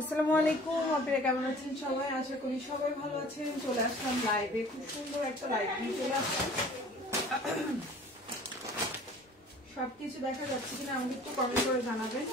আসসালামু আলাইকুম, আপনারা কেমন আছেন সবাই? আশা করি সবাই ভালো আছেন। চলে আসলাম লাইভে, খুব সুন্দর একটা লাইভ নিয়ে চলে আসলাম। সবকিছু দেখা যাচ্ছে কিনা আমাকে একটু কমেন্ট করে জানাবেন।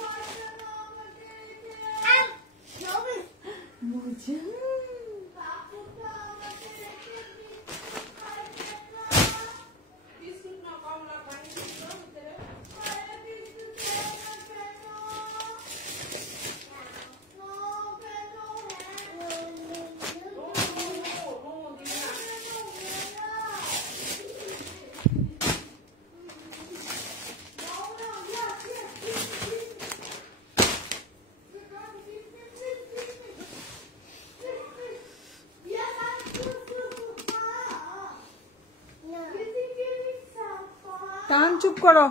কান চুপ করো।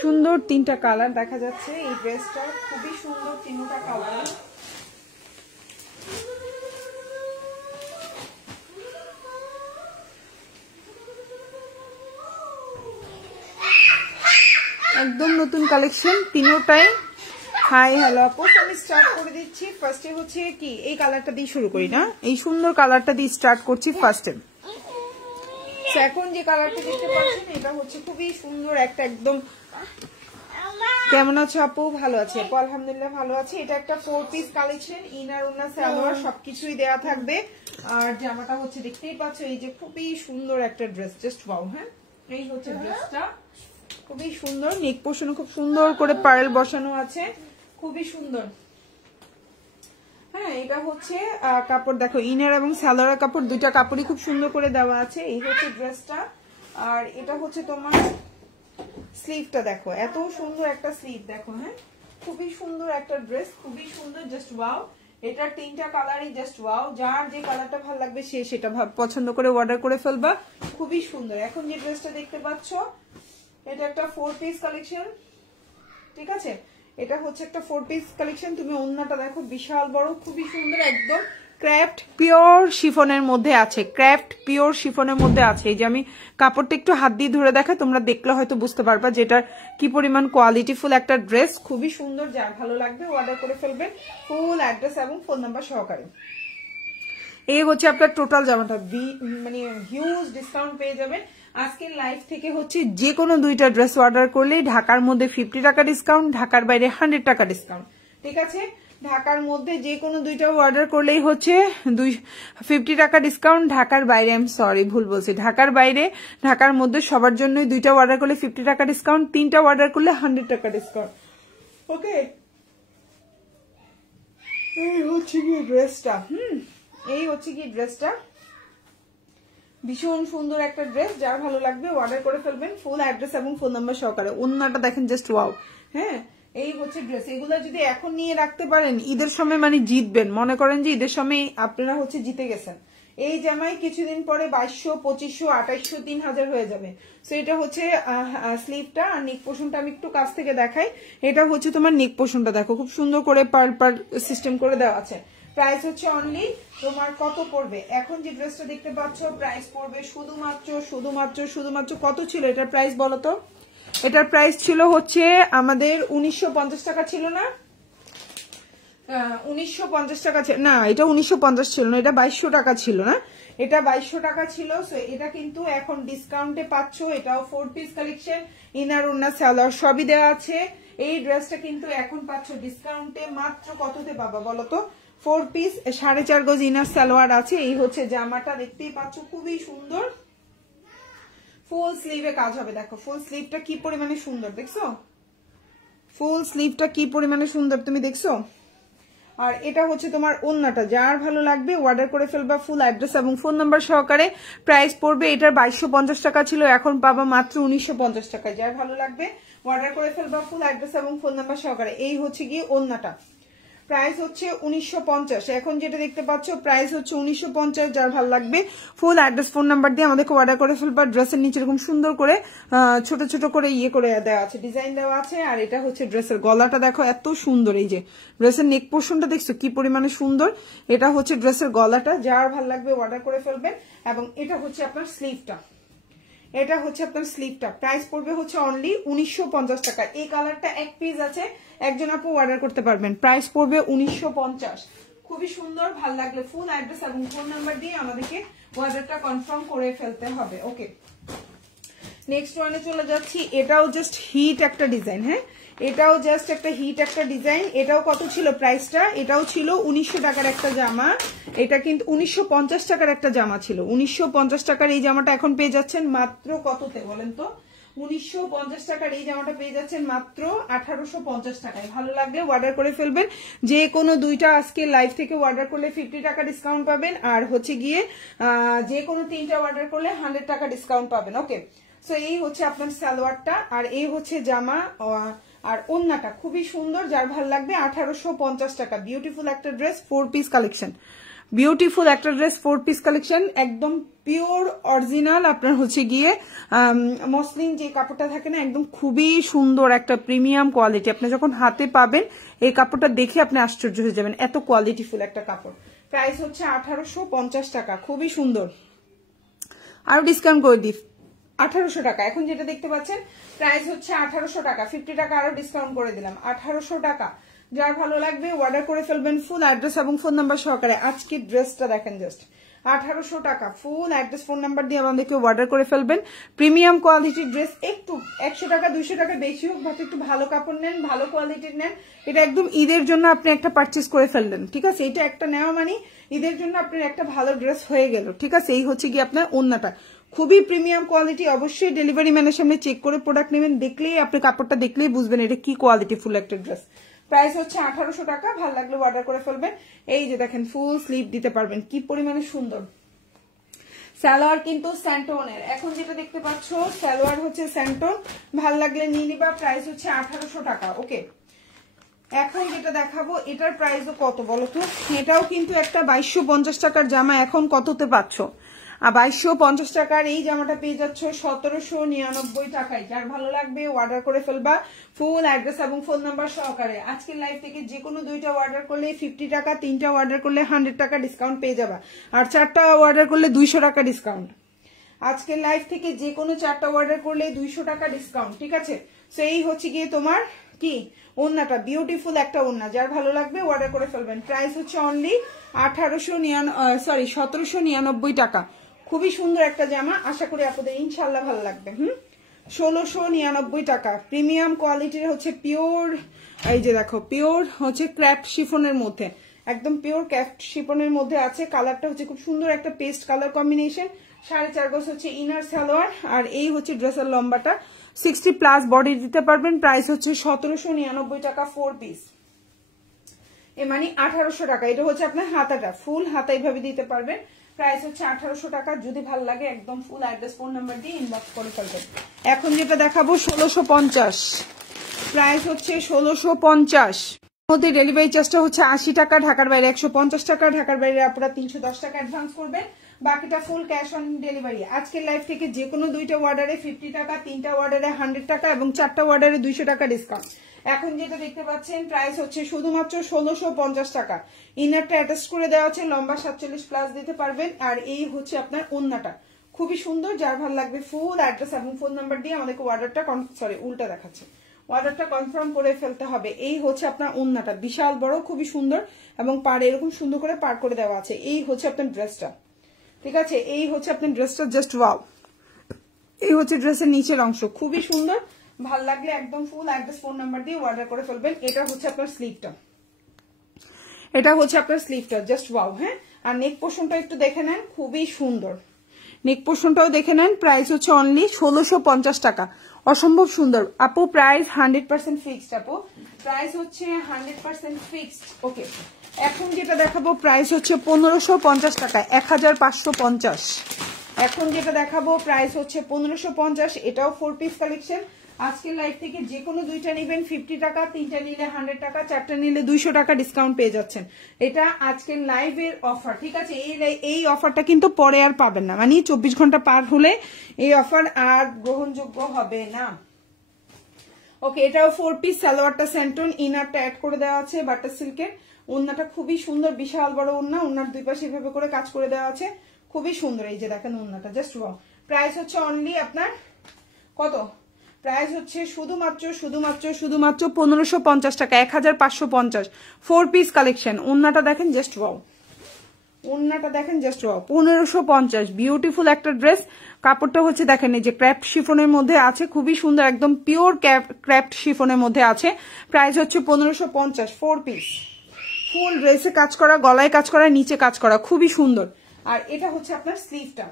সুন্দর তিনটা কালার দেখা যাচ্ছে এই ড্রেসটা, খুবই সুন্দর তিনটা কালার। একদম নতুন কালেকশন তিনটাই। হাই হ্যালো আপু, আমি স্টার্ট করে দিচ্ছি। ফার্স্টে হচ্ছে কি এই কালারটা দিয়ে শুরু করি না, এই সুন্দর কালারটা দিয়ে স্টার্ট করছি ফার্স্টে। এখন যে কালারটা দেখতে পাচ্ছেন এটা হচ্ছে খুবই সুন্দর একটা, একদম। কেমন আছো আপু? ভালো আছে আপু, আলহামদুলিল্লাহ ভালো আছে। এটা একটা 4 পিস কালেকশন, ইনার ওন্না সালোয়ার সবকিছুই দেয়া থাকবে। আর জামাটা হচ্ছে দেখতেই পাচ্ছ, এই যে খুবই সুন্দর একটা ড্রেস, জাস্ট ওয়াও। হ্যাঁ, এই হচ্ছে ড্রেসটা, খুবই সুন্দর। নেক পোর্শনে খুব সুন্দর করে পার্ল বসানো আছে, খুবই সুন্দর। হ্যাঁ, এটা হচ্ছে কাপড় দেখো, ইনার এবং সালোয়ার কাপড় দুইটা কাপড়ই খুব সুন্দর করে দেওয়া আছে। এই হচ্ছে ড্রেসটা। আর এটা হচ্ছে তোমার স্লিভটা দেখো, এত সুন্দর একটা স্লিভ দেখো। হ্যাঁ, খুবই সুন্দর একটা ড্রেস, খুবই সুন্দর, জাস্ট ওয়াও। এটা তিনটা কালারই জাস্ট ওয়াও। যার যে কালারটা ভালো লাগবে সে সেটা পছন্দ করে অর্ডার করে ফেলবা, খুবই সুন্দর। এখন যে ড্রেসটা দেখতে পাচ্ছ এটা একটা 4 পিস কালেকশন, ঠিক আছে? এটা হচ্ছে একটা 4 পিস কালেকশন। তুমি ওন্নাটা দেখো, বিশাল বড়, খুবই সুন্দর, একদম ক্রাফট পিওর শিফনের মধ্যে আছে, ক্রাফট পিওর শিফনের মধ্যে আছে। এই যে আমি কাপড়টা একটু হাত দিয়ে ধরে দেখা, তোমরা দেখলে হয়তো বুঝতে পারবা যেটার কি পরিমাণ কোয়ালিটিফুল একটা ড্রেস, খুবই সুন্দর। যার ভালো লাগবে অর্ডার করে ফেলবেন, ফুল অ্যাড্রেস এবং ফোন নাম্বার সহকারে। এই হচ্ছে আপনার টোটাল জামাটা, মানে হিউজ ডিসকাউন্ট পেয়ে যাবেন আজকের লাইভ থেকে। হচ্ছে যে কোনো দুইটা ড্রেস অর্ডার করলেই ঢাকার মধ্যে 50 টাকা ডিসকাউন্ট, ঢাকার বাইরে 100 টাকা ডিসকাউন্ট, ঠিক আছে? ঢাকার মধ্যে যে কোনো দুইটা অর্ডার করলেই হচ্ছে 50 টাকা ডিসকাউন্ট, ঢাকার বাইরে ভুল বলছি, ঢাকার বাইরে, ঢাকার মধ্যে সবার জন্যই দুইটা অর্ডার করলে 50 টাকা ডিসকাউন্ট, তিনটা অর্ডার করলে 100 টাকা ডিসকাউন্ট। ওকে, এই হচ্ছে কি ড্রেসটা। এই হচ্ছে কি ড্রেসটা, ভীষণ সুন্দর একটা ড্রেস। যার ভালো লাগবে অর্ডার করে ফেলবেন, ফুল অ্যাড্রেস এবং ফোন নাম্বার সহকারে। ওন্নাটা দেখেন, জাস্ট ওয়াও। হ্যাঁ, এই হচ্ছে ড্রেস। এগুলো যদি এখন নিয়ে রাখতে পারেন ঈদের সময় মানে জিতবেন, মনে করেন যে ঈদের সময় আপনারা হচ্ছে জিতে গেছেন। এই জামাই কিছুদিন পরে 2200, 2500, 2800, 3000 হয়ে যাবে। তো এটা হচ্ছে স্লিভটা। আর নেক পোর্শনটা আমি একটু কাছ থেকে দেখাই। এটা হচ্ছে তোমার নেক পোর্শনটা দেখো, খুব সুন্দর করে পার্ল সিস্টেম করে দেওয়া আছে। প্রাইস হচ্ছে অনলি তোমার কত পড়বে, এখন যে ড্রেসটা দেখতে পাচ্ছ প্রাইস পড়বে শুধুমাত্র কত ছিল এটার প্রাইস বলো তো? এটার প্রাইস ছিল হচ্ছে আমাদের 1950 টাকা ছিল না? 1950 টাকা না, এটা 1950 ছিল না, এটা 2200 টাকা ছিল না, এটা 2200 টাকা ছিল। সো এটা কিন্তু এখন ডিসকাউন্টে পাচ্ছ। এটাও 4 পিস কালেকশন, ইনার ওন্না সালোয়ার সবই দেওয়া আছে। এই ড্রেসটা কিন্তু এখন পাচ্ছ ডিসকাউন্টে মাত্র কততে পাবা বলো তো? 4 পিস 4.5 গজ ইনার সালোয়ার আছে। এই হচ্ছে জামাটা, দেখতেই পাচ্ছ খুবই সুন্দর, ফুল স্লিভে কাজ হবে। দেখো ফুল স্লিভটা কি পরিমাণে সুন্দর, দেখছো? ফুল স্লিভটা কি পরিমাণে সুন্দর তুমি দেখছো? আর এটা হচ্ছে তোমার ওন্নাটা। যার ভালো লাগবে অর্ডার করে ফেলবা, ফুল অ্যাড্রেস এবং ফোন নাম্বার সহকারে। প্রাইস পড়বে এটার 2250 টাকা ছিল, এখন পাবা মাত্র 1950 টাকায়। যার ভালো লাগবে অর্ডার করে ফেলবা, ফুল অ্যাড্রেস এবং ফোন নাম্বার সহকারে। এই হচ্ছে গিয়ে ওন্নাটা। প্রাইস হচ্ছে 1950। এখন যেটা দেখতে পাচ্ছ প্রাইস হচ্ছে 1950। যার ভালো লাগবে ফুল অ্যাড্রেস ফোন নাম্বার দিয়ে আমাদেরকে অর্ডার করে ফেলবা। ড্রেসের নিচে এরকম সুন্দর করে ছোট ছোট করে ইয়ে করে দেওয়া আছে, ডিজাইন দেওয়া আছে। আর এটা হচ্ছে ড্রেসের গলাটা দেখো এত সুন্দর, এই যে ড্রেসের নেক পোর্শনটা দেখছো কি পরিমাণে সুন্দর। এটা হচ্ছে ড্রেসের গলাটা, যার ভালো লাগবে অর্ডার করে ফেলবেন। এবং এটা হচ্ছে আপনার স্লিভটা, এটা হচ্ছে আপনার স্লিভটা। প্রাইস পড়বে হচ্ছে অনলি 1950 টাকা। এই কালারটা এক পিস আছে, একজন আপু অর্ডার করতে পারবেন। প্রাইস পড়বে 1950। খুবই সুন্দর, ভাল লাগলে ফুল অ্যাড্রেস এবং ফোন নাম্বার দিয়ে আমাদেরকে অর্ডারটা কনফার্ম করে ফেলতে হবে। ওকে, নেক্সট ওয়ানে চলে যাচ্ছি। এটাও জাস্ট হিট একটা ডিজাইন, হ্যাঁ এটাও জাস্ট একটা হিট একটা ডিজাইন। এটাও কত ছিল প্রাইসটা? এটাও ছিল 1900 টাকার একটা জামা। এটা কিন্তু 1950 টাকার একটা জামা ছিল। 1950 টাকার এই জামাটা এখন পেয়ে যাচ্ছেন মাত্র কততে বলেন তো? 1950 টাকার এই জামাটা পেয়ে যাচ্ছেন মাত্র 1850 টাকায়। ভালো লাগলে অর্ডার করে ফেলবেন। যে কোনো দুইটা আজকে লাইভ থেকে অর্ডার করলে 50 টাকা ডিসকাউন্ট পাবেন। আর হচ্ছে গিয়ে যে কোনো তিনটা অর্ডার করলে 100 টাকা ডিসকাউন্ট পাবেন। ওকে, সো এই হচ্ছে আপনার সালোয়ারটা, আর এই হচ্ছে জামা আর ওন্নাটা খুবই সুন্দর। যার ভালো লাগবে 1850 টাকা। বিউটিফুল একটা ড্রেস, 4 পিস কালেকশন। বিউটিফুল একটা ড্রেস, 4 পিস কালেকশন, একদম পিওর অরিজিনাল আপনার হচ্ছে গিয়ে মসলিন যে কাপড়টা থাকে না, একদম খুবই সুন্দর একটা প্রিমিয়াম কোয়ালিটি। আপনি যখন হাতে পাবেন এই কাপড়টা দেখে আপনি আশ্চর্য হয়ে যাবেন, এত কোয়ালিটিফুল একটা কাপড়। প্রাইস হচ্ছে 1850 টাকা, খুবই সুন্দর। আরো ডিসকাউন্ট করে দিই 1800 টাকা। এখন যেটা দেখতে পাচ্ছেন প্রাইস হচ্ছে 1800 টাকা, 50 টাকা আরো ডিসকাউন্ট করে দিলাম, 1800 টাকা। যার ভালো লাগবে অর্ডার করে ফেলবেন ফুল অ্যাড্রেস এবং ফোন নাম্বার সহকারে। আজকে ড্রেসটা দেখেন জাস্ট 1800 টাকা, ফুল অ্যাড্রেস ফোন নাম্বার দিয়ে আমাদেরকে অর্ডার করে ফেলবেন। প্রিমিয়াম কোয়ালিটির ড্রেস, একটু 100 টাকা 200 টাকা বেশি হোক, বাট একটু ভালো কাপড় নেন, ভালো কোয়ালিটির নেন। এটা একদম ঈদের জন্য আপনি একটা পারচেস করে ফেললেন, ঠিক আছে? এটা একটা নেওয়া মানে ঈদের জন্য আপনার একটা ভালো ড্রেস হয়ে গেল, ঠিক আছে? এই হচ্ছে কি আপনার ওন্নাটা, খুবই প্রিমিয়াম কোয়ালিটি। অবশ্যই ডেলিভারি ম্যানের সামনে চেক করে প্রোডাক্ট নেবেন, দেখলেই আপনি কাপড়টা দেখলেই বুঝবেন এটা কি কোয়ালিটি ফুল একটা ড্রেস। প্রাইস হচ্ছে 1800 টাকা। ভালো লাগলে অর্ডার করে ফেলবেন। এই যে দেখেন ফুল স্লিভ দিতে পারবেন, কি পরিমাণে সুন্দর। সালোয়ার কিন্তু স্যান্টনের। এখন যেটা দেখতে পাচ্ছ সালোয়ার হচ্ছে স্যান্টন, ভাল লাগলে নিয়ে নিবা। প্রাইস হচ্ছে 1800 টাকা। ওকে, এখন যেটা দেখাবো এটার প্রাইসও কত বলো তো? এটাও কিন্তু একটা 2250 টাকার জামা, এখন কততে পাচ্ছ? 2250 টাকার এই জামাটা পেয়ে যাচ্ছ 1799 টাকায়। যার ভালো লাগবে অর্ডার করে ফেলবা ফুল অ্যাড্রেস এবং ফোন নাম্বার সহকারে। আজকের লাইভ থেকে যে কোনো দুইটা অর্ডার করলে 50 টাকা, তিনটা অর্ডার করলে 100 টাকা ডিসকাউন্ট পেয়ে যাবা, আর চারটা অর্ডার করলে 200 টাকা ডিসকাউন্ট। আজকের লাইভ থেকে যে কোনো চারটা অর্ডার করলে 200 টাকা ডিসকাউন্ট, ঠিক আছে? সো এই হচ্ছে গিয়ে তোমার কি ওন্নাটা, বিউটিফুল একটা ওন্না। যার ভালো লাগবে অর্ডার করে ফেলবেন। প্রাইস হচ্ছে অনলি 1799 টাকা। খুবই সুন্দর একটা জামা, আশা করি আপনাদের ইনশাল্লাহ ভালো লাগবে। 1699 টাকা। প্রিমিয়াম কোয়ালিটির হচ্ছে পিওর, এই যে দেখো পিওর হচ্ছে ক্র্যাফট শিফনের মধ্যে, একদম পিওর ক্র্যাফট শিফনের মধ্যে আছে। কালারটা হচ্ছে খুব সুন্দর একটা পেস্ট কালার কম্বিনেশন। 4.5 গজ হচ্ছে ইনার সালোয়ার, আর এই হচ্ছে ড্রেসের লম্বাটা 60+ বডি দিতে পারবেন। প্রাইস হচ্ছে 1799 টাকা 4 পিস, এ মানে 1800 টাকা। এটা হচ্ছে আপনার হাতাটা, ফুল হাতা এইভাবে দিতে পারবেন। প্রাইস হচ্ছে 1800 টাকা। যদি ভালো লাগে একদম ফুল অ্যাড্রেস ফোন নাম্বার দিয়ে ইনবক্স করে ফেলবেন। এখন যেটা দেখাবো 1650, প্রাইস হচ্ছে 1650। মধ্যে ডেলিভারি চার্জটা হচ্ছে 80 টাকা, ঢাকার বাইরে 150 টাকা, ঢাকার বাইরে আপনারা 310 টাকা অ্যাডভান্স করবেন, বাকিটা ফুল ক্যাশ অন ডেলিভারি। আজকের লাইভ থেকে যে কোনো দুইটা অর্ডারে 50 টাকা, তিনটা অর্ডারে 100 টাকা এবং চারটা অর্ডারে 200 টাকা ডিসকাউন্ট। এখন যেটা দেখতে পাচ্ছেন প্রাইস হচ্ছে শুধুমাত্র 1650 টাকা। ইনারটা অ্যাটাচ করে দেওয়া আছে, লম্বা 47+ দিতে পারবেন। আর এই হচ্ছে আপনার ওন্নাটা, খুবই সুন্দর। যার ভালো লাগবে ফুল অ্যাড্রেস এবং ফোন নাম্বার দিয়ে আমাদেরকে অর্ডারটা উল্টা দেখাচ্ছে, অর্ডারটা কনফার্ম করে ফেলতে হবে। এই হচ্ছে আপনার ওন্নাটা, বিশাল বড়, খুবই সুন্দর এবং পাড়ে এরকম সুন্দর করে পার করে দেওয়া আছে। এই হচ্ছে আপনার ড্রেসটা, ঠিক আছে? এই হচ্ছে আপনার ড্রেসটা, জাস্ট ওয়াও। এই হচ্ছে ড্রেসের নিচের অংশ, খুবই সুন্দর। ভাল লাগলে একদম ফুল অ্যাড্রেস ফোন নাম্বার দিয়ে অর্ডার করে ফেলবেন। এটা হচ্ছে আপনার স্লিভটা, এটা হচ্ছে আপনার স্লিভটা, জাস্ট ওয়াও। হ্যাঁ, আর নেক পোর্শনটা একটু দেখে নেন, খুবই সুন্দর। নেক পোর্শনটাও দেখে নেন। প্রাইস হচ্ছে অনলি 1650 টাকা, অসম্ভব সুন্দর। আপু প্রাইস 100% ফিক্সড, আপু প্রাইস হচ্ছে 100% ফিক্সড। ওকে, এখন যেটা দেখাবো প্রাইস হচ্ছে 1550 টাকা, 1550। এখন যেটা দেখাবো প্রাইস হচ্ছে 1550। এটাও 4 পিস কালেকশন, আজকের লাইভ থেকে যে কোনো দুইটা নেবেন 50 টাকা, তিনটা নিলে 100 টাকা, চারটা নিলে 200 টাকা ডিসকাউন্ট পেয়ে যাচ্ছেন। এটা আজকের লাইভের অফার, ঠিক আছে? এই অফারটা কিন্তু পরে আর পাবেন না, মানে 24 ঘন্টা পার হলে এই অফার আর গ্রহণযোগ্য হবে না। ওকে, এটাও 4 পিস, সালোয়ারটা সেন্টন, ইনারটা অ্যাড করে দেওয়া আছে বাটার সিল্কের। ওন্নাটা খুবই সুন্দর, বিশাল বড় ওন্না, ওন্নার দুই পাশে এভাবে করে কাজ করে দেওয়া আছে, খুবই সুন্দর। এই যে দেখেন ওন্নাটা, জাস্ট ওয়াও। প্রাইস হচ্ছে অনলি আপনার কত? প্রাইস হচ্ছে শুধুমাত্র 1550 টাকা, 1550। 4 পিস কালেকশন। ওন্নাটা দেখেন, জাস্ট ওয়াও। ওন্নাটা দেখেন, জাস্ট ওয়াও, 1550। বিউটিফুল একটা ড্রেস। কাপড়টা হচ্ছে দেখেন এই যে ক্র্যাফট শিফনের মধ্যে আছে, খুবই সুন্দর, একদম পিওর ক্র্যাফট শিফনের মধ্যে আছে। প্রাইস হচ্ছে 1550। 4 পিস, ফুল ড্রেসে কাজ করা, গলায় কাজ করা, নিচে কাজ করা, খুবই সুন্দর। আর এটা হচ্ছে আপনার স্লিভটা,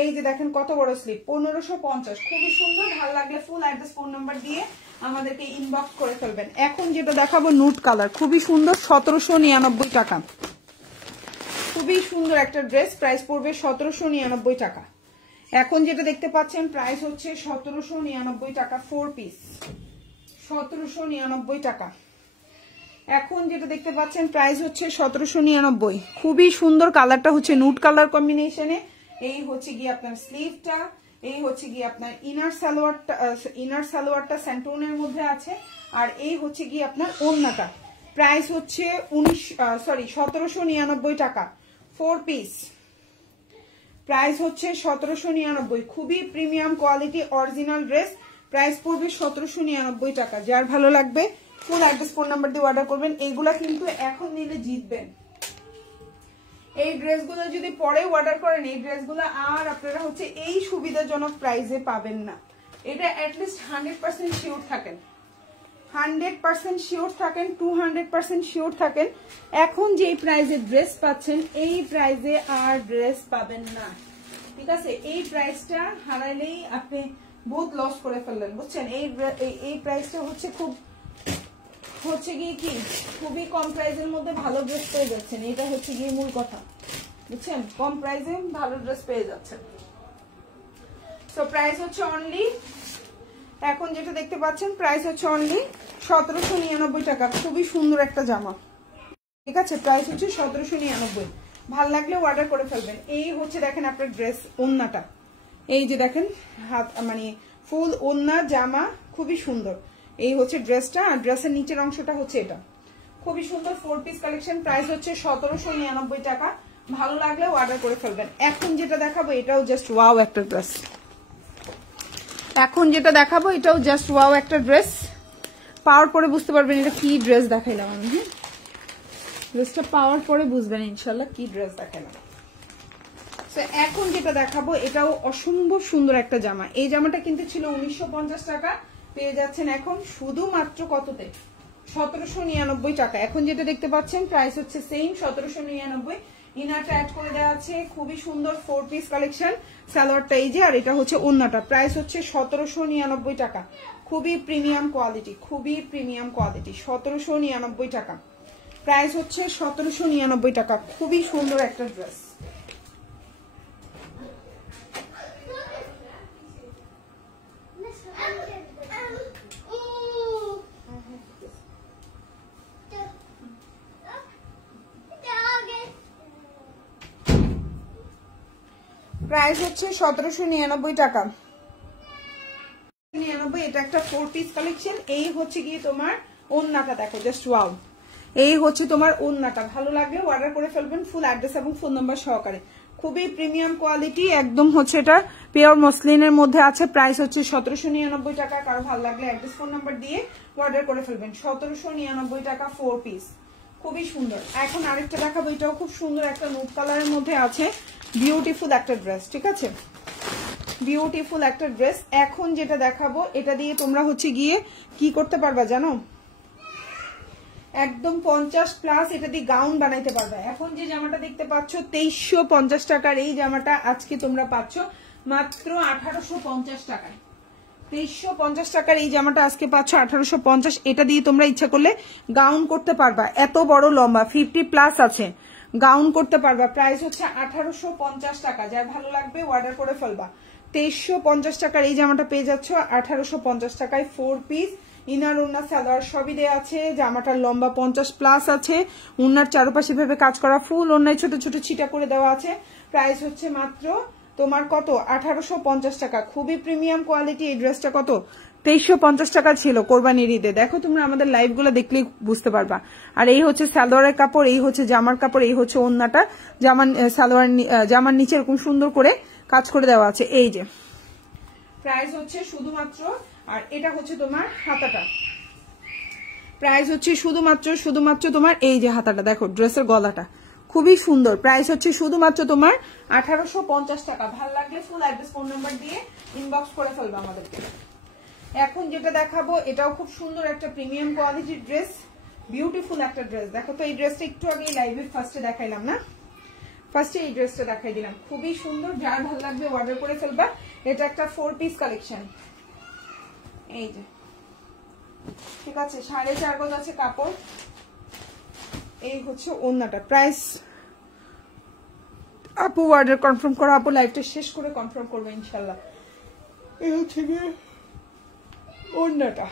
এই যে দেখেন কত বড় স্লিভ, 1550, খুবই সুন্দর। ভালো লাগলে ফুল অ্যাড্রেস, ফোন নাম্বার দিয়ে আমাদেরকে ইনবক্স করে ফেলবেন। এখন যেটা দেখাবো নুট কালার, খুবই সুন্দর, 1799 টাকা। খুবই সুন্দর একটা ড্রেস, প্রাইস পড়বে 1799 টাকা। এখন যেটা দেখতে পাচ্ছেন প্রাইস হচ্ছে 1799 টাকা, 4 পিস, 1799 টাকা। এখন যেটা দেখতে পাচ্ছেন প্রাইস হচ্ছে 1799। খুবই সুন্দর, কালারটা হচ্ছে নুট কালার কম্বিনেশনে। এই হচ্ছে গিয়ে আপনার স্লিভটা, এই হচ্ছে গিয়ে আপনার ইনার সালোয়ারটা স্যান্টোনের মধ্যে আছে, আর এই হচ্ছে গিয়ে আপনার ওন্নাটা। প্রাইস হচ্ছে 1799 টাকা, 4 পিস। প্রাইস হচ্ছে 1799, খুবই premium quality original dress. Price পড়বে 1799 টাকা। যার ভালো লাগবে ফুল অ্যাড্রেস, ফোন নাম্বার দিয়ে অর্ডার করবেন। এইগুলা কিন্তু এখন নিলে জিতবেন। এই ড্রেসগুলো যদি পরে অর্ডার করেন, এই ড্রেসগুলো আর আপনারা হচ্ছে এই সুবিধাজনক প্রাইসে পাবেন না। এটা অ্যাটলিস্ট 100% শিওর থাকেন, 100% শিওর থাকেন, 200% শিওর থাকেন। এখন যে প্রাইসে ড্রেস পাচ্ছেন, এই প্রাইসে আর ড্রেস পাবেন না, ঠিক আছে? এই প্রাইসটা হারাইলেই আপনি বহুত লস করে ফেললেন, বুঝছেন? এই প্রাইসটা হচ্ছে গিয়ে কি খুবই কম প্রাইসের মধ্যে ভালো ড্রেস পেয়ে যাচ্ছেন। এটা হচ্ছে গিয়ে মূল কথা, বুঝছেন? কম প্রাইসে ভালো ড্রেস পেয়ে যাচ্ছেন। তো প্রাইস হচ্ছে অনলি, এখন যেটা দেখতে পাচ্ছেন প্রাইস হচ্ছে অনলি 1799 টাকা। খুবই সুন্দর একটা জামা, ঠিক আছে? প্রাইস হচ্ছে 1799। ভালো লাগলে অর্ডার করে ফেলবেন। এই হচ্ছে দেখেন আপনার ড্রেস, ওন্নাটা, এই যে দেখেন হাত, মানে ফুল ওন্না জামা, খুবই সুন্দর। এই হচ্ছে ড্রেসটা, আর ড্রেসের নিচের অংশটা হচ্ছে এটা, খুবই সুন্দর। 4 পিস কালেকশন। প্রাইস হচ্ছে 1799 টাকা। ভালো লাগলে অর্ডার করে ফেলবেন। এখন যেটা দেখাবো এটাও জাস্ট ওয়াও একটা ড্রেস। এখন যেটা দেখাবো এটাও জাস্ট ওয়াও একটা ড্রেস। পাওয়ার পরে বুঝতে পারবেন এটা কি ড্রেস দেখাইলাম আমি। ড্রেসটা পাওয়ার পরে বুঝবেন ইনশাল্লাহ কি ড্রেস দেখাইলাম। তো এখন যেটা দেখাবো এটাও অসম্ভব সুন্দর একটা জামা। এই জামাটা কিন্তু ছিল 1950 টাকা, পেয়ে যাচ্ছেন এখন শুধুমাত্র কততে? 1799 টাকা। এখন যেটা দেখতে পাচ্ছেন প্রাইস হচ্ছে সেম 1799। ইনারটা অ্যাড করে দেওয়া আছে, খুবই সুন্দর 4 পিস কালেকশন। সালোয়ারটা এই যে, আর এটা হচ্ছে ওন্নাটা। প্রাইস হচ্ছে 1799 টাকা। খুবই প্রিমিয়াম কোয়ালিটি, খুবই প্রিমিয়াম কোয়ালিটি, 1799 টাকা। প্রাইস হচ্ছে 1799 টাকা। খুবই সুন্দর একটা ড্রেস। প্রাইস হচ্ছে 1799 টাকা। 99, এটা একটা 4 পিস কালেকশন। এই হচ্ছে গিয়ে তোমার ওন্নাটা, দেখো জাস্ট ওয়াও। এই হচ্ছে তোমার ওন্নাটা। ভালো লাগলে অর্ডার করে ফেলবেন ফুল অ্যাড্রেস এবং ফোন নাম্বার সহকারে। খুবই প্রিমিয়াম কোয়ালিটি, একদম হচ্ছে এটা পিওর মসলিনের মধ্যে আছে। প্রাইস হচ্ছে 1799 টাকা। কারো ভালো লাগলে অ্যাড্রেস ফোন নাম্বার দিয়ে অর্ডার করে ফেলবেন। 1799 টাকা 4 পিস, খুবই সুন্দর। এখন আরেকটা দেখাবো, এটাও খুব সুন্দর একটা নুট কালারের মধ্যে আছে। বিউটিফুল একটা ড্রেস, ঠিক আছে? বিউটিফুল একটা ড্রেস। এখন যেটা দেখাবো এটা দিয়ে তোমরা হচ্ছে গিয়ে কি করতে পারবা জানো? একদম 50+ এটা দিয়ে গাউন বানাইতে পারবে। এখন যে জামাটা দেখতে পাচ্ছ 2350 টাকার, এই জামাটা আজকে তোমরা পাচ্ছ মাত্র 1850 টাকায়। 2350 টাকার এই জামাটা আজকে পাচ্ছ 1850। এটা দিয়ে তোমরা ইচ্ছা করলে গাউন করতে পারবা। এত বড় লম্বা, 50+ আছে, গাউন করতে পারবা। প্রাইস হচ্ছে 1850 টাকা। যার ভালো লাগবে অর্ডার করে ফেলবা। 2350 টাকার এই জামাটা পেয়ে যাচ্ছ 1850 টাকায় 4 পিস। ইনার ওন্না সালোয়ার সবই দেয়া আছে। জামাটার লম্বা 50+ আছে। ওন্নার চারপাশে ভাবে কাজ করা, ফুল ওন্নায় ছোট ছোট ছিটা করে দেওয়া আছে। প্রাইস হচ্ছে মাত্র তোমার কত 1850 টাকা। খুবই প্রিমিয়াম কোয়ালিটি। এই ড্রেসটা কত 2350 টাকা ছিল কোরবানির ঈদে। দেখো তোমরা আমাদের লাইভ গুলো দেখলেই বুঝতে পারবা। আর এই হচ্ছে সালোয়ারের কাপড়, এই হচ্ছে জামার কাপড়, এই হচ্ছে ওন্নাটা। জামার নিচে এরকম সুন্দর করে কাজ করে দেওয়া আছে। এই যে প্রাইস হচ্ছে শুধুমাত্র, আর এটা হচ্ছে তোমার হাতাটা। প্রাইস হচ্ছে শুধুমাত্র তোমার এই যে হাতাটা দেখো, ড্রেসের গলাটা খুবই সুন্দর। প্রাইস হচ্ছে শুধুমাত্র তোমার 1850 টাকা। ভাল লাগলে ফুল অ্যাড্রেস ফোন নাম্বার দিয়ে ইনবক্স করে ফেলবে আমাদেরকে। এখন যেটা দেখাবো এটাও খুব সুন্দর একটা প্রিমিয়াম কোয়ালিটির ড্রেস, বিউটিফুল একটা ড্রেস। দেখো তো এই ড্রেসটা একটু আগে লাইভে ফার্স্টে দেখাইলাম না, ফার্স্টে এই ড্রেসটা দেখাই দিলাম। খুবই সুন্দর, যার ভালো লাগবে অর্ডার করে ফেলবা। এটা একটা 4 পিস কালেকশন। এই যে ঠিক আছে, 4.5 গজ আছে কাপড়। এই হচ্ছে ওন্নাটা। প্রাইস আপু অর্ডার কনফার্ম করো, আপু লাইভটা শেষ করে কনফার্ম করবো ইনশাল্লাহ। এই হচ্ছে ওন্নাটা,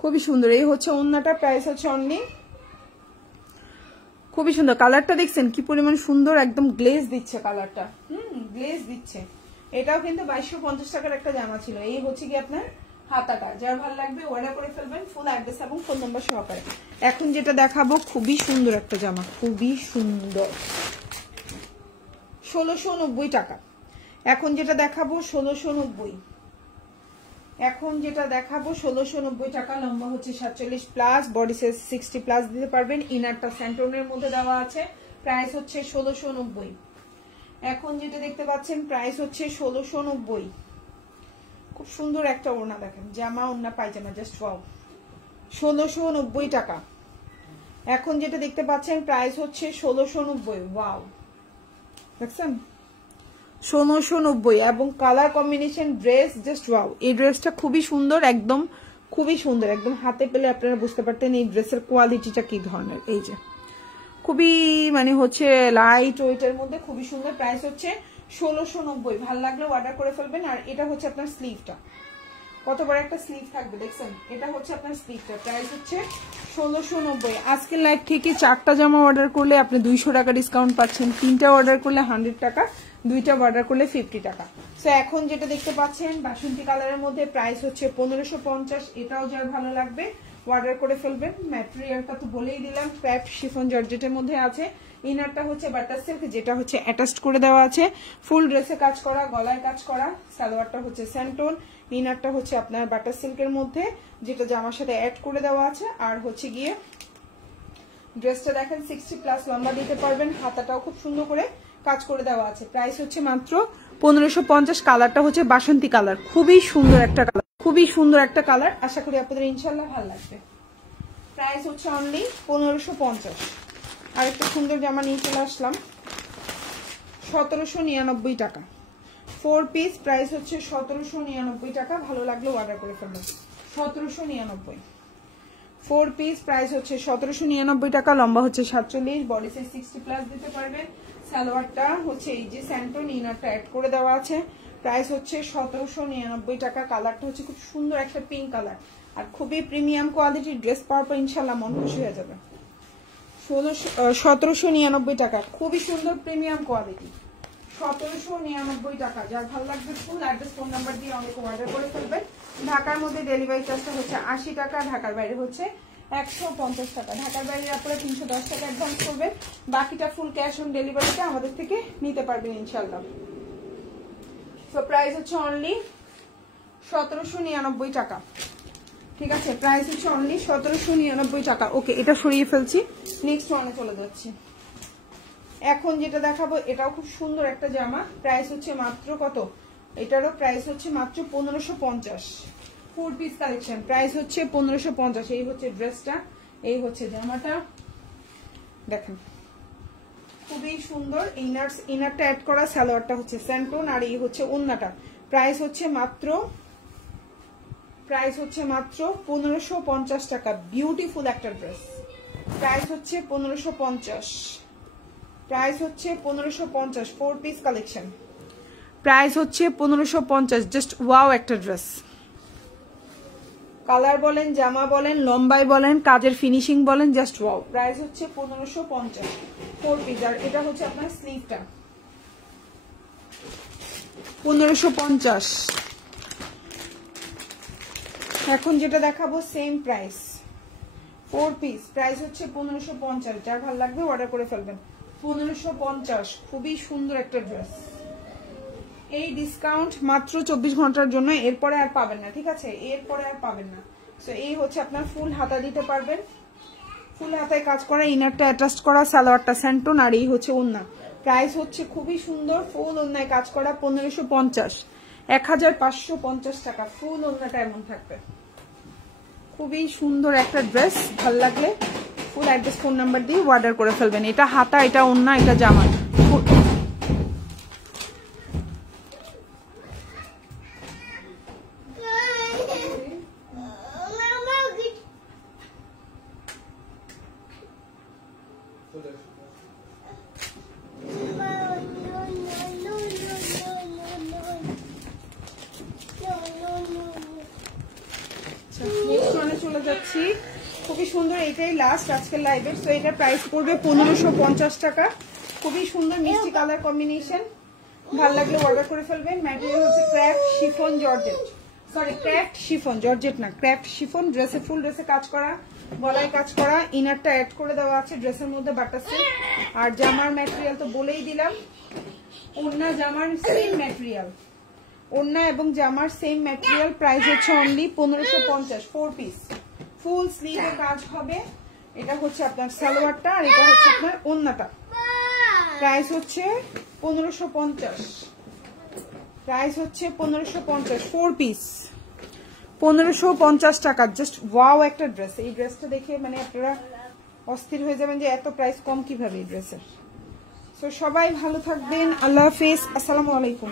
খুবই সুন্দর। এই হচ্ছে ওন্নাটা। প্রাইস হচ্ছে অনলি, খুবই সুন্দর। কালারটা দেখছেন কি পরিমাণ সুন্দর, একদম গ্লেজ দিচ্ছে কালারটা। গ্লেজ দিচ্ছে। এটাও কিন্তু 2250 টাকার একটা জামা ছিল। এই হচ্ছে কি আপনার হাতাটা। যার ভালো লাগবে অর্ডার করে ফেলবেন ফুল অ্যাড্রেস এবং ফোন নাম্বার সহকারে। এখন যেটা দেখাবো খুবই সুন্দর একটা জামা, খুবই সুন্দর, 1690 টাকা। এখন যেটা দেখাবো 1690। এখন যেটা দেখাবো 1690 টাকা। লম্বা হচ্ছে 47+, বডি সাইজ 60+ দিতে পারবেন। ইনারটা স্যান্টনের মধ্যে দেওয়া আছে। প্রাইস হচ্ছে 1690। এখন যেটা দেখতে পাচ্ছেন প্রাইস হচ্ছে 1690। খুব সুন্দর একটা ওড়না দেখেন, জামা ওড়না পায়জামা, জাস্ট ওয়াও, 1690 টাকা। এখন যেটা দেখতে পাচ্ছেন প্রাইস হচ্ছে 1690। ওয়াও, দেখছেন 1690। এবং colour combination dress just wow. এই ড্রেসটা খুবই সুন্দর, একদম খুবই সুন্দর। একদম হাতে পেলে আপনারা বুঝতে পারতেন এই ড্রেসের কোয়ালিটিটা কি ধরনের। এই যে খুবই মানে হচ্ছে লাইট ওয়েটের মধ্যে খুবই সুন্দর। প্রাইস হচ্ছে 1690। ভালো লাগলে অর্ডার করে ফেলবেন। আর এটা হচ্ছে আপনার স্লিভটা, কত বড় একটা স্লিভ থাকবে দেখছেন। এটা হচ্ছে আপনার স্লিভটা। প্রাইস হচ্ছে 1690। আজকের লাইভ থেকে 4টা জামা অর্ডার করলে আপনি 200 টাকা ডিসকাউন্ট পাচ্ছেন। 3টা অর্ডার করলে 100 টাকা, 2টা অর্ডার করলে 50 টাকা। সো এখন যেটা দেখতে পাচ্ছেন বাসন্তী কালারের মধ্যে প্রাইস হচ্ছে 1550। এটাও যার ভালো লাগবে অর্ডার করে ফেলবেন। ম্যাটেরিয়ালটা তো বলেই দিলাম, ক্র্যাপ শিফন জর্জেটের মধ্যে আছে। ইনারটা হচ্ছে বাটার সিল্ক, যেটা হচ্ছে অ্যাটাচড করে দেওয়া আছে। ফুল ড্রেসে কাজ করা, গলায় কাজ করা। সালোয়ারটা হচ্ছে স্যান্টন, ইনারটা হচ্ছে আপনার বাটার সিল্কের মধ্যে, যেটা জামার সাথে অ্যাড করে দেওয়া আছে। আর হচ্ছে গিয়ে ড্রেসটা দেখেন 60+ লম্বা দিতে পারবেন। হাতাটাও খুব সুন্দর করে কাজ করে দেওয়া আছে। প্রাইস হচ্ছে মাত্র 1550। কালারটা হচ্ছে বাসন্তী কালার, খুবই সুন্দর একটা কালার, খুবই সুন্দর একটা কালার। আশা করি আপনাদের ইনশাল্লাহ ভালো লাগবে। প্রাইস হচ্ছে অনলি 1550। আর একটা সুন্দর জামা নিয়ে চলে আসলাম, 1799 টাকা। 4 পিস। প্রাইস হচ্ছে 1799 টাকা। ভালো লাগলে অর্ডার করে ফেলবেন। 1799 4 পিস। প্রাইস হচ্ছে 1799 টাকা। লম্বা হচ্ছে 47, বডি সাইজ 60+ দিতে পারবেন। সালোয়ারটা হচ্ছে এই যে স্যান্টন, ইনারটা অ্যাড করে দেওয়া আছে। প্রাইস হচ্ছে 1799 টাকা। কালারটা হচ্ছে খুব সুন্দর একটা পিঙ্ক কালার। আর খুবই প্রিমিয়াম কোয়ালিটির ড্রেস পাওয়ার পর ইনশাল্লাহ মন খুশি হয়ে যাবে। 1799 টাকা, খুবই সুন্দর প্রিমিয়াম কোয়ালিটি। 1799 টাকা। যার ভালো লাগবে ফুল অ্যাড্রেস ফোন নাম্বার দিয়ে আমাকে অর্ডার করে ফেলবেন। ঢাকার মধ্যে ডেলিভারি চার্জটা হচ্ছে 80 টাকা, ঢাকার বাইরে হচ্ছে 150 টাকা। ঢাকার বাইরে আপনারা 310 টাকা অ্যাডভান্স করবেন, বাকিটা ফুল ক্যাশ অন ডেলিভারিতে আমাদের থেকে নিতে পারবেন ইনশাল্লাহ। সো প্রাইস হচ্ছে অনলি 1799 টাকা। ঠিক আছে, প্রাইস হচ্ছে অনলি 1799 টাকা। ওকে, এটা সরিয়ে ফেলছি, নেক্সট ওয়ানে চলে যাচ্ছি। এখন যেটা দেখাবো এটাও খুব সুন্দর একটা জামা। প্রাইস হচ্ছে মাত্র কত, এটারও প্রাইস হচ্ছে মাত্র 1550। 4 পিস কালেকশন। প্রাইস হচ্ছে 1550। এই হচ্ছে ড্রেসটা, এই হচ্ছে জামাটা দেখেন, খুবই সুন্দর। ইনারটা অ্যাড করা, সালোয়ারটা হচ্ছে স্যান্টন, আর এই হচ্ছে ওন্নাটা। প্রাইস হচ্ছে মাত্র 1550 টাকা। বিউটিফুল একটা ড্রেস। প্রাইস হচ্ছে 1550। প্রাইস হচ্ছে 1550। 4 পিস কালেকশন। প্রাইস হচ্ছে 1550। জাস্ট ওয়াও একটা ড্রেস। কালার বলেন, জামা বলেন, লম্বাই বলেন, কাজের ফিনিশিং বলেন, জাস্ট ওয়াও। প্রাইস হচ্ছে 1550 4 পিস। আর এটা হচ্ছে আপনার স্লিভটা 1550। এখন যেটা দেখাবো সেম প্রাইস 4 পিস, প্রাইস হচ্ছে 1550। যার ভালো লাগবে অর্ডার করে ফেলবেন। 1550, খুবই সুন্দর একটা ড্রেস। এই ডিসকাউন্ট মাত্র 24 ঘন্টার জন্য, এরপরে আর পাবেন না, ঠিক আছে? এরপরে আর পাবেন না। সো এই হচ্ছে আপনার ফুল হাতা দিতে পারবেন, ফুল হাতায় কাজ করা, ইনারটা অ্যাটাচ করা, সালোয়ারটা স্যান্টন, আর এই হচ্ছে ওড়না। প্রাইস হচ্ছে খুবই সুন্দর, ফুল ওড়নায় কাজ করা 1550, 1550 টাকা। ফুল ওড়নাটা এমন থাকবে। খুবই সুন্দর একটা ড্রেস। ভালো লাগলে ফুল অ্যাড্রেস, ফোন নাম্বার দিয়ে অর্ডার করে ফেলবেন। এটা হাতা, এটা ওড়না, এটা জামা। চলে যাচ্ছি, খুবই সুন্দর। এটাই লাস্ট আজকের লাইভের। তো এটার প্রাইস পড়বে 1550 টাকা। খুবই সুন্দর মিষ্টি কালার কম্বিনেশন। ভালো লাগলে অর্ডার করে ফেলবেন। ম্যাটেরিয়াল হচ্ছে craft chiffon georgette, sorry craft chiffon, georgette না, ক্রাফট শিফন। ড্রেসে ফুল ড্রেসে কাজ করা, গলায় কাজ করা, ইনারটা অ্যাড করে দেওয়া আছে ড্রেসের মধ্যে বাটার সিল্ক। আর জামার ম্যাটেরিয়াল তো বলেই দিলাম, ওড়না জামার সেম ম্যাটেরিয়াল, ওড়না এবং জামার সেম ম্যাটেরিয়াল। প্রাইস হচ্ছে অনলি 1550 4 পিস। ফুল স্লিভে কাজ হবে। এটা হচ্ছে আপনার সালোয়ারটা, আর এটা হচ্ছে আপনার ওড়নাটা। প্রাইস হচ্ছে 1550, প্রাইস হচ্ছে 1550 4 পিস, 1550 টাকা। জাস্ট ওয়াও একটা ড্রেস। এই ড্রেসটা দেখে মানে আপনারা অস্থির হয়ে যাবেন যে এত প্রাইস কম কিভাবে এই ড্রেসের। তো সবাই ভালো থাকবেন, আল্লাহ হাফেজ, আসসালামু আলাইকুম।